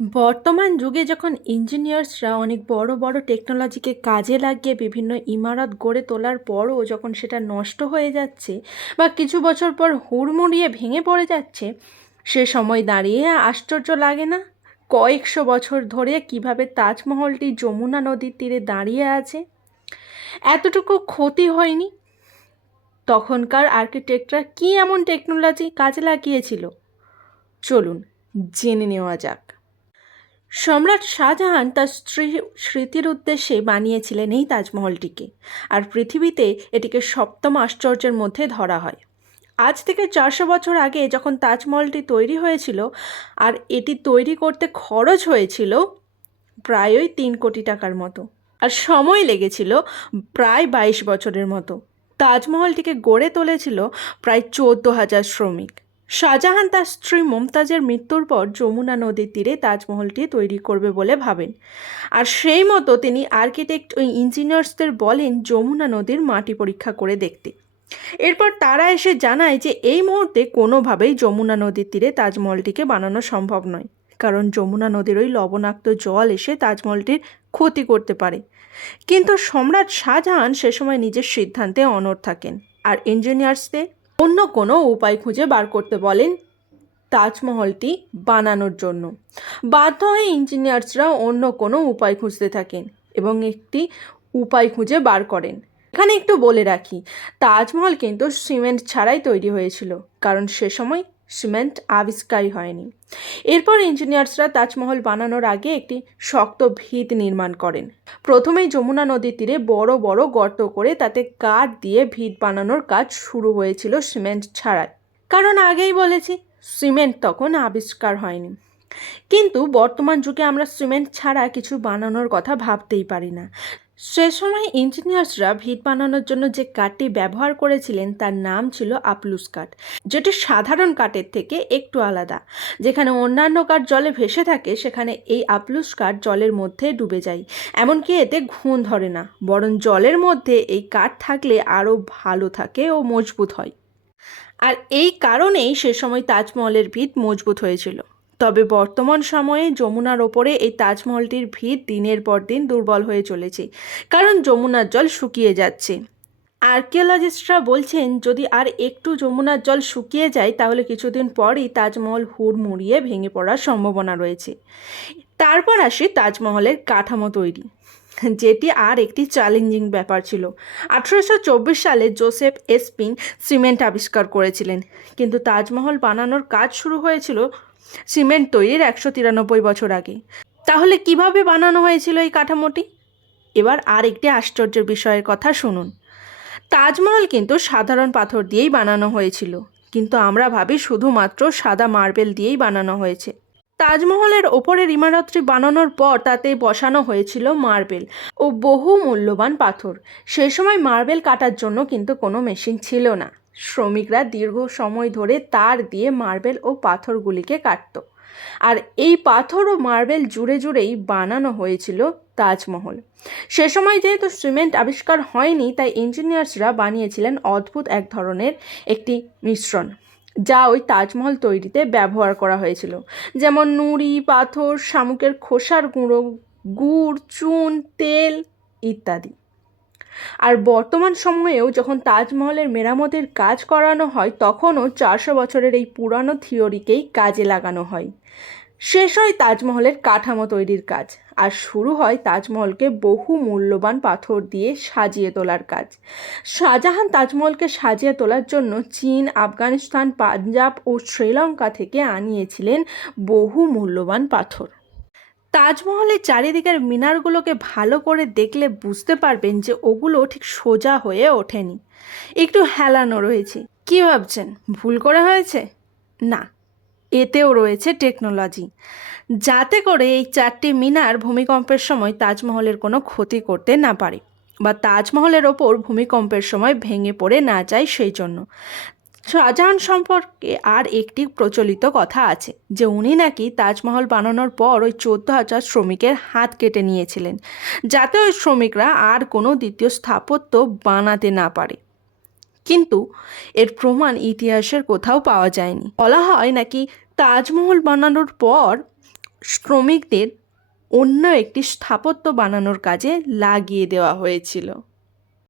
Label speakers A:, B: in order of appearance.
A: বর্তমান যুগে যখন ইঞ্জিনিয়ার্সরা অনেক বড় বড় টেকনোলজিকে কাজে লাগিয়ে বিভিন্ন ইমারত গড়ে তোলার পরও যখন সেটা নষ্ট হয়ে যাচ্ছে বা কিছু বছর পর হুড়মুড়িয়ে ভেঙে পড়ে যাচ্ছে, সে সময় দাঁড়িয়ে আশ্চর্য লাগে না? কয়েকশো বছর ধরে কীভাবে তাজমহলটি যমুনা নদীর তীরে দাঁড়িয়ে আছে? এতটুকু ক্ষতি হয়নি? তখনকার আর্কিটেক্টরা কী এমন টেকনোলজি কাজে লাগিয়েছিল? চলুন জেনে নেওয়া যাক। সম্রাট শাহজাহান তার স্ত্রী স্মৃতির উদ্দেশ্যে বানিয়েছিলেন এই তাজমহলটিকে। আর পৃথিবীতে এটিকে সপ্তম আশ্চর্যের মধ্যে ধরা হয়। আজ থেকে চারশো বছর আগে যখন তাজমহলটি তৈরি হয়েছিল আর এটি তৈরি করতে খরচ হয়েছিল প্রায়ই তিন কোটি টাকার মতো। আর সময় লেগেছিল প্রায় বাইশ বছরের মতো। তাজমহলটিকে গড়ে তুলেছিল প্রায় চোদ্দ হাজার শ্রমিক। শাহজাহান তার স্ত্রী মমতাজের মৃত্যুর পর যমুনা নদীর তীরে তাজমহলটি তৈরি করবে বলে ভাবেন। আর সেই মতো তিনি আর্কিটেক্ট ও ইঞ্জিনিয়ার্সদের বলেন যমুনা নদীর মাটি পরীক্ষা করে দেখতে। এরপর তারা এসে জানায় যে এই মুহূর্তে কোনোভাবেই যমুনা নদীর তীরে তাজমহলটিকে বানানো সম্ভব নয়। কারণ যমুনা নদীর ওই লবণাক্ত জল এসে তাজমহলটির ক্ষতি করতে পারে। কিন্তু সম্রাট শাহজাহান সে সময় নিজের সিদ্ধান্তে অনড় থাকেন। আর ইঞ্জিনিয়ার্সদের অন্য কোনো উপায় খুঁজে বার করতে বলেন তাজমহলটি বানানোর জন্য। বাধ্য হয়ে ইঞ্জিনিয়ার্সরা অন্য কোনো উপায় খুঁজতে থাকেন এবং একটি উপায় খুঁজে বার করেন। এখানে একটু বলে রাখি, তাজমহল কিন্তু সিমেন্ট ছাড়াই তৈরি হয়েছিল, কারণ সে সময় সিমেন্ট আবিষ্কারই হয়নি। এরপর ইঞ্জিনিয়ার্সরা তাজমহল বানানোর আগে একটি শক্ত ভিত নির্মাণ করেন। প্রথমেই যমুনা নদীর তীরে বড় বড় গর্ত করে তাতে কাঠ দিয়ে ভিত বানানোর কাজ শুরু হয়েছিল সিমেন্ট ছাড়াই। কারণ আগেই বলেছি, সিমেন্ট তখন আবিষ্কার হয়নি। কিন্তু বর্তমান যুগে আমরা সিমেন্ট ছাড়া কিছু বানানোর কথা ভাবতেই পারি না। সে সময় ইঞ্জিনিয়ার্সরা ভিত বানানোর জন্য যে কাঠটি ব্যবহার করেছিলেন তার নাম ছিল আপলুস কাঠ। যেটি সাধারণ কাঠের থেকে একটু আলাদা। যেখানে অন্যান্য কাঠ জলে ভেসে থাকে, সেখানে এই আপলুস কাঠ জলের মধ্যে ডুবে যায়। এমনকি এতে ঘুণ ধরে না, বরং জলের মধ্যে এই কাঠ থাকলে আরও ভালো থাকে ও মজবুত হয়। আর এই কারণেই সে সময় তাজমহলের ভিত মজবুত হয়েছিল। তবে বর্তমান সময়ে যমুনার ওপরে এই তাজমহলটির ভিত দিনের পর দিন দুর্বল হয়ে চলেছে, কারণ যমুনার জল শুকিয়ে যাচ্ছে। আর্কিওলজিস্টরা বলছেন, যদি আর একটু যমুনার জল শুকিয়ে যায়, তাহলে কিছুদিন পরই তাজমহল হুড়মুড়িয়ে ভেঙে পড়ার সম্ভাবনা রয়েছে। তারপর আসে তাজমহলের কাঠামো তৈরি, যেটি আর একটি চ্যালেঞ্জিং ব্যাপার ছিল। আঠেরোশো সালে জোসেফ এসপিন সিমেন্ট আবিষ্কার করেছিলেন, কিন্তু তাজমহল বানানোর কাজ শুরু হয়েছিল সিমেন্ট তৈরির একশো তিরানব্বই বছর আগে। তাহলে কীভাবে বানানো হয়েছিল এই কাঠামোটি? এবার আর একটি আশ্চর্যের বিষয়ের কথা শুনুন। তাজমহল কিন্তু সাধারণ পাথর দিয়েই বানানো হয়েছিল, কিন্তু আমরা ভাবি শুধুমাত্র সাদা মার্বেল দিয়েই বানানো হয়েছে। তাজমহলের ওপরের ইমারতটি বানানোর পর তাতে বসানো হয়েছিল মার্বেল ও বহু মূল্যবান পাথর। সে সময় মার্বেল কাটার জন্য কিন্তু কোনো মেশিন ছিল না। শ্রমিকরা দীর্ঘ সময় ধরে তার দিয়ে মার্বেল ও পাথরগুলিকে কাটত। আর এই পাথর ও মার্বেল জুড়ে জুড়েই বানানো হয়েছিল তাজমহল। সে সময় যেহেতু সিমেন্ট আবিষ্কার হয়নি, তাই ইঞ্জিনিয়ার্সরা বানিয়েছিলেন অদ্ভুত এক ধরনের একটি মিশ্রণ, যা ওই তাজমহল তৈরিতে ব্যবহার করা হয়েছিল। যেমন নুড়ি, পাথর, শামুকের খোসার গুঁড়ো, গুড়, চুন, তেল ইত্যাদি। আর বর্তমান সময়েও যখন তাজমহলের মেরামতের কাজ করানো হয়, তখনও চারশো বছরের এই পুরানো থিওরিকেই কাজে লাগানো হয়। শেষ হয় তাজমহলের কাঠামো তৈরির কাজ আর শুরু হয় তাজমহলকে বহু মূল্যবান পাথর দিয়ে সাজিয়ে তোলার কাজ। শাহজাহান তাজমহলকে সাজিয়ে তোলার জন্য চীন, আফগানিস্তান, পাঞ্জাব ও শ্রীলঙ্কা থেকে আনিয়েছিলেন বহু মূল্যবান পাথর। তাজমহলের চারিদিকের মিনারগুলোকে ভালো করে দেখলে বুঝতে পারবেন যে ওগুলো ঠিক সোজা হয়ে ওঠেনি। একটু হেলানো রয়েছে। কী ভাবছেন? ভুল করে হয়েছে? না, এতেও রয়েছে টেকনোলজি। যাতে করে এই চারটি মিনার ভূমিকম্পের সময় তাজমহলের কোনো ক্ষতি করতে না পারে বা তাজমহলের ওপর ভূমিকম্পের সময় ভেঙে পড়ে না যায় সেই জন্য। শাহজাহান সম্পর্কে আর একটি প্রচলিত কথা আছে, যে উনি নাকি তাজমহল বানানোর পর ওই চোদ্দ হাজার শ্রমিকের হাত কেটে নিয়েছিলেন, যাতে ওই শ্রমিকরা আর কোনো দ্বিতীয় স্থাপত্য বানাতে না পারে। কিন্তু এর প্রমাণ ইতিহাসের কোথাও পাওয়া যায়নি। বলা হয় নাকি তাজমহল বানানোর পর শ্রমিকদের অন্য একটি স্থাপত্য বানানোর কাজে লাগিয়ে দেওয়া হয়েছিল।